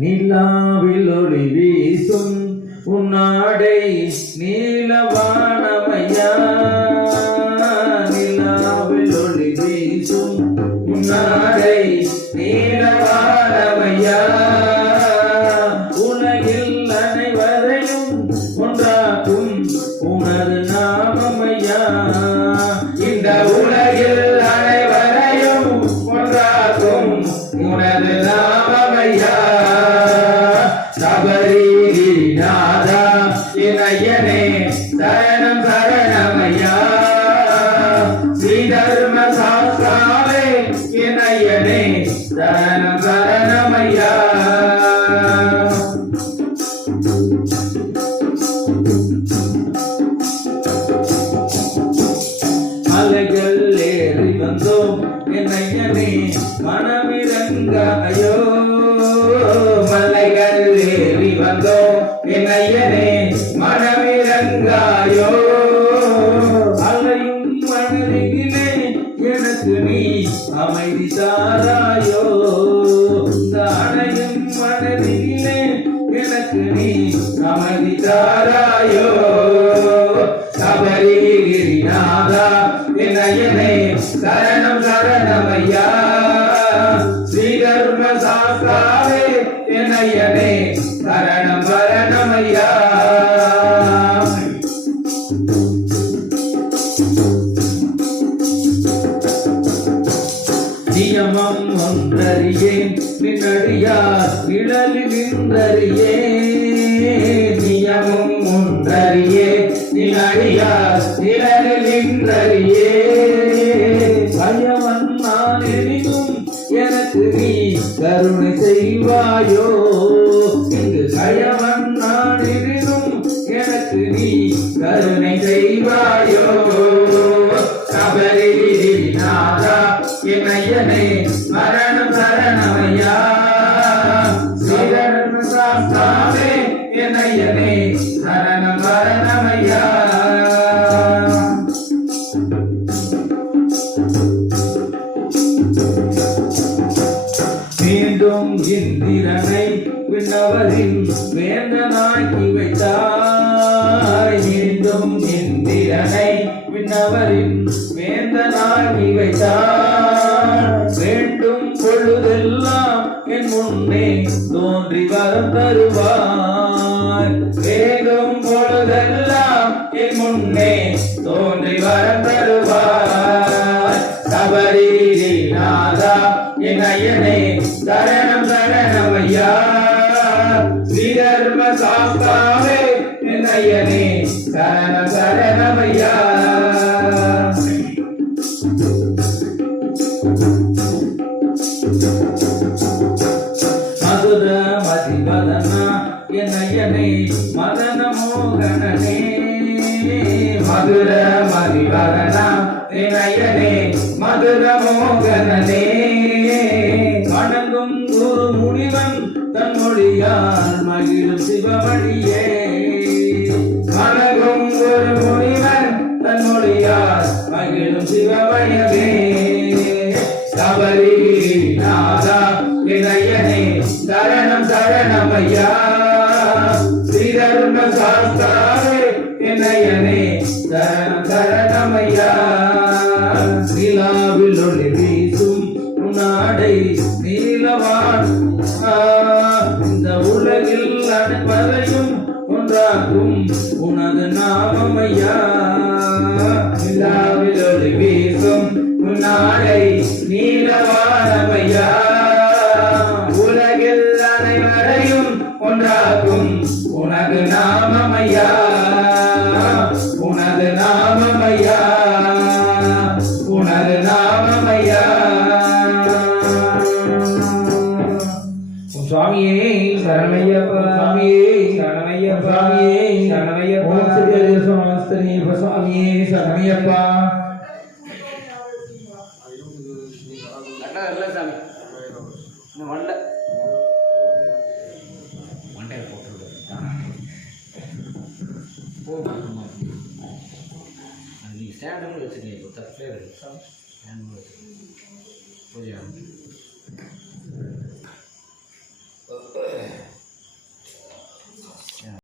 நிலாவில் ஒளி வீசும் உன்னாடை நீலவானமையா நிலாவில் ஒளி வீசும் உன்னாடை நீலவானமையா உலகில் அனைவரையும் ஒன்றாக்கும் உனது நாமமையா இந்த உலகில் அனைவரையும் ஒன்றாக்கும் உனது நாமமையா சபரிநாதா இணையனே சரணம் சரணமையா ஸ்ரீதர்ம சாஸ்தாவே இணையனே சரணம் சரணமையா மலைகள் ஏறி வந்தோம் இணையனே மனமிரங்காயோ மலைகள் ஏறி வந்தோம் இணையனே மனமிரங்காயோ அலையும் மனதிலே எனக்கு நீ அமைதி தாராயோ அணையும் மனதிலே எனக்கு நீ அமைதி தாராயோ சபரிநாதா இணையனே சரணம் சரணமையா ஸ்ரீதர்ம சாஸ்தாவே இணையனே சரணம் சரணமையா நியமம் ஒன்றறியேன் நின்னடியார் நிழலில் நின்றறியேன் நியமம் ஒன்றறியே நின்னடியார் நிழலில் நின்றறியேன் பயவன் நான் எனினும் எனக்கு நீ கருணை செய்வாயோ இங்கு பயவன் நான் எனினும் எனக்கு நீ கருணை செய்வாயோ சபரிநாதா இணையனே மரணம் சரணமையா ஸ்ரீதர்ம சாஸ்தாவே இணையனே சரணம் சரணமையா மீண்டும் இந்திரனை விண்ணவரின் வேந்தனாக்கி வைத்தாய் மீண்டும் இந்திரனை விண்ணவரின் வேந்தனாகி வைத்தார் வேண்டும் பொழுதெல்லாம் என் முன்னே தோன்றி வரம் தருவார் வேண்டும் பொழுதெல்லாம் என் முன்னே தோன்றி வரம் தருவார் சபரிநாதா இணையனே சரணம் சரணமையா ஸ்ரீதர்ம சாஸ்தாவே இணையனே சரணம் சரணமையா மதுர மதிவதனா இணையனே மதன மோகனனே மதுர மதிவதனா இணையனே மதுர மோகனனே வணங்கும் குரு முனிவன் தன் மொழியால் மகிழும் சிவமணியே வணங்கும் குரு முனிவன் தன் மொழியால் மகிழும் சிவமயமே சபரிநாதா இணையனே சரணம் சரணமையா ஸ்ரீதர்ம சாஸ்தாவே இணையனே சரணம் சரணமையா நிலாவில் ஒளி வீசும் உன்னாடை நீலவான் இந்த உலகில் அனைவரையும் ஒன்றாக்கும் உனது நாமமையா நிலாவில் ஒளி வீசும் உன்னாடை நீலவானமையா உலகில் அனைவரையும் ஒன்றாக்கும் உனது நாமமையா உனது நாமமையா உனது நாமமையா சுவாமியே சரணையப்பா சுவாமியே சரணையப்பா சுவாமியே சரணையப்பா ஓம் ஸ்ரீ சமஸ்தனீப சுவாமியே சரணையப்பா அண்ணா இல்ல சாமி இன்னும் வரல மண்டை போட்டு ஸ்டாண்ட் வச்சுருக்கீங்க இப்போ தப்பிலே இருக்கு ஸ்டாண்ட் வச்சு பூஜை